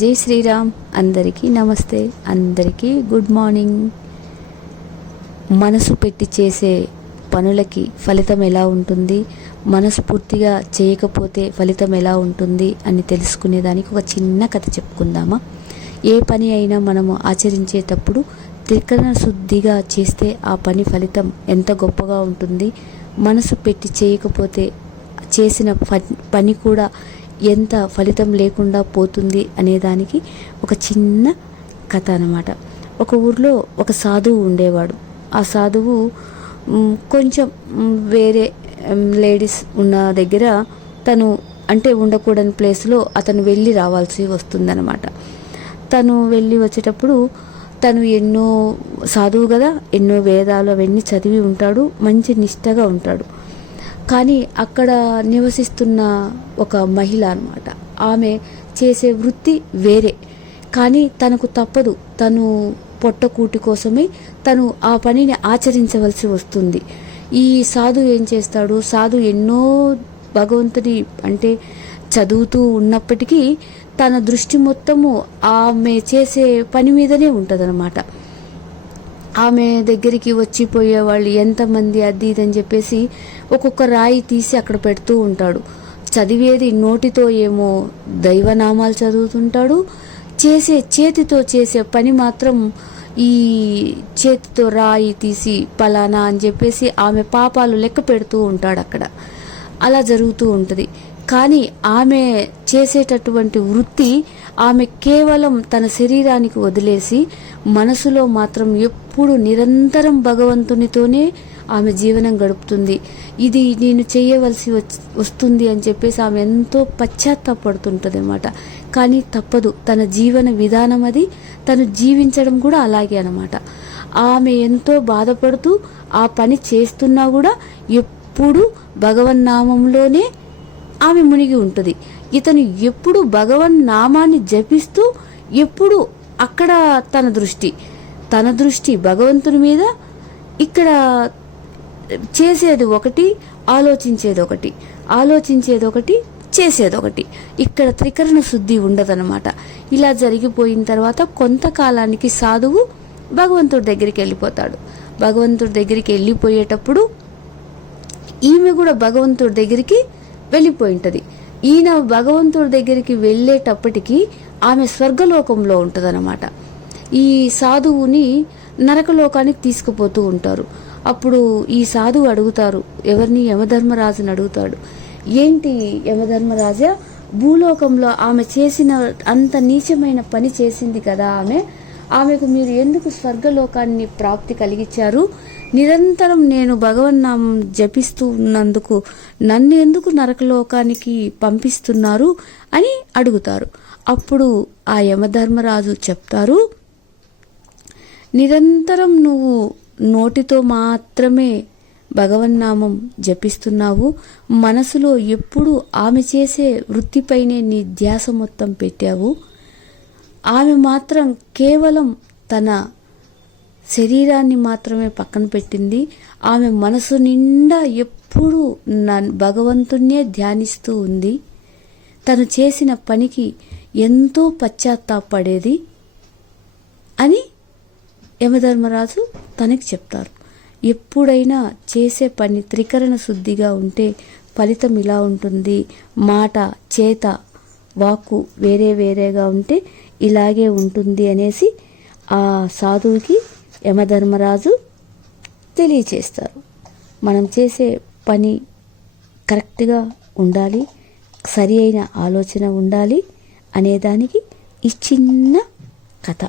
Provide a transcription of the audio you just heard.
జై శ్రీరామ్. అందరికీ నమస్తే, అందరికీ గుడ్ మార్నింగ్. మనసు పెట్టి చేసే పనులకి ఫలితం ఎలా ఉంటుంది, మనస్ఫూర్తిగా చేయకపోతే ఫలితం ఎలా ఉంటుంది అని తెలుసుకునేదానికి ఒక చిన్న కథ చెప్పుకుందామా. ఏ పని అయినా మనము ఆచరించేటప్పుడు త్రికరణ శుద్ధిగా చేస్తే ఆ పని ఫలితం ఎంత గొప్పగా ఉంటుంది, మనసు పెట్టి చేయకపోతే చేసిన పని కూడా ఎంత ఫలితం లేకుండా పోతుంది అనేదానికి ఒక చిన్న కథ అన్నమాట. ఒక ఊర్లో ఒక సాధువు ఉండేవాడు. ఆ సాధువు కొంచెం వేరే లేడీస్ ఉన్న దగ్గర తను అంటే ఉండకూడని ప్లేస్లో అతను వెళ్ళి రావాల్సి వస్తుందన్నమాట. తను వెళ్ళి వచ్చేటప్పుడు తను ఎన్నో సాధువు కదా, ఎన్నో వేదాలు అవన్నీ చదివి ఉంటాడు, మంచి నిష్టగా ఉంటాడు. కానీ అక్కడ నివసిస్తున్న ఒక మహిళ అన్నమాట. ఆమె చేసే వృత్తి వేరే, కానీ తనకు తప్పదు. తను పొట్టకూటి కోసమే తను ఆ పనిని ఆచరించవలసి వస్తుంది. ఈ సాధు ఏం చేస్తాడు, సాధు ఎన్నో భగవంతుని అంటే చదువుతూ ఉన్నప్పటికీ తన దృష్టి మొత్తము ఆమె చేసే పని మీదనే ఉంటుందన్నమాట. ఆమె దగ్గరికి వచ్చిపోయే వాళ్ళు ఎంతమంది అది ఇదని చెప్పేసి ఒక్కొక్క రాయి తీసి అక్కడ పెడుతూ ఉంటాడు. చదివేది నోటితో ఏమో దైవనామాలు చదువుతుంటాడు, చేతితో చేసే పని మాత్రం ఈ చేతితో రాయి తీసి పలానా అని చెప్పేసి ఆమె పాపాలు లెక్క పెడుతూ ఉంటాడు అక్కడ. అలా జరుగుతూ ఉంటుంది. కానీ ఆమె చేసేటటువంటి వృత్తి ఆమె కేవలం తన శరీరానికి వదిలేసి మనసులో మాత్రం ఎప్పుడు నిరంతరం భగవంతునితోనే ఆమె జీవనం గడుపుతుంది. ఇది నేను చేయవలసి వస్తుంది అని చెప్పేసి ఆమె ఎంతో పశ్చాత్తాపడుతుంటుంది అన్నమాట. కానీ తప్పదు, తన జీవన విధానం అది, తను జీవించడం కూడా అలాగే అన్నమాట. ఆమె ఎంతో బాధపడుతూ ఆ పని చేస్తున్నా కూడా ఎప్పుడు భగవన్నామంలోనే ఆమె మునిగి ఉంటుంది. ఇతను ఎప్పుడు భగవన్ నామాన్ని జపిస్తూ ఎప్పుడు అక్కడ తన దృష్టి భగవంతుని మీద, ఇక్కడ చేసేది ఒకటి, ఆలోచించేది ఒకటి, చేసేదొకటి. ఇక్కడ త్రికరణ శుద్ధి ఉండదన్నమాట. ఇలా జరిగిపోయిన తర్వాత కొంతకాలానికి సాధువు భగవంతుడి దగ్గరికి వెళ్ళిపోతాడు. భగవంతుడి దగ్గరికి వెళ్ళిపోయేటప్పుడు ఈమె కూడా భగవంతుడి దగ్గరికి వెళ్ళిపోయి ఉంటుంది. ఈయన భగవంతుడి దగ్గరికి వెళ్ళేటప్పటికీ ఆమె స్వర్గలోకంలో ఉంటుందన్నమాట. ఈ సాధువుని నరకలోకానికి తీసుకుపోతూ ఉంటారు. అప్పుడు ఈ సాధువు అడుగుతారు, ఎవరిని? యమధర్మరాజుని అడుగుతాడు. ఏంటి యమధర్మరాజా, భూలోకంలో ఆమె చేసిన అంత నీచమైన పని చేసింది కదా, ఆమెకు మీరు ఎందుకు స్వర్గలోకాన్ని ప్రాప్తి కలిగించారు? నిరంతరం నేను భగవన్నామం జపిస్తూ ఉన్నందుకు నన్ను ఎందుకు నరకలోకానికి పంపిస్తున్నారు అని అడుగుతారు. అప్పుడు ఆ యమధర్మరాజు చెప్తారు, నిరంతరం నువ్వు నోటితో మాత్రమే భగవన్నామం జపిస్తున్నావు, మనసులో ఎప్పుడు ఆమె చేసే వృత్తిపైనే నీ ధ్యాస మొత్తం పెట్టావు. ఆమె మాత్రం కేవలం తన శరీరాన్ని మాత్రమే పక్కన పెట్టింది. ఆమె మనసు నిండా ఎప్పుడూ భగవంతున్నే ధ్యానిస్తూ ఉంది. తను చేసిన పనికి ఎంతో పశ్చాత్తాపడేది అని యమధర్మరాజు తనకి చెప్తారు. ఎప్పుడైనా చేసే పని త్రికరణ శుద్ధిగా ఉంటే ఫలితం ఇలా ఉంటుంది, మాట, చేత, వాక్కు వేరేగా ఉంటే ఇలాగే ఉంటుంది అనేసి ఆ సాధువుకి యమధర్మరాజు తెలియచేస్తారు. మనం చేసే పని కరెక్ట్గా ఉండాలి, సరి అయిన ఆలోచన ఉండాలి అనేదానికి ఈ చిన్న కథ.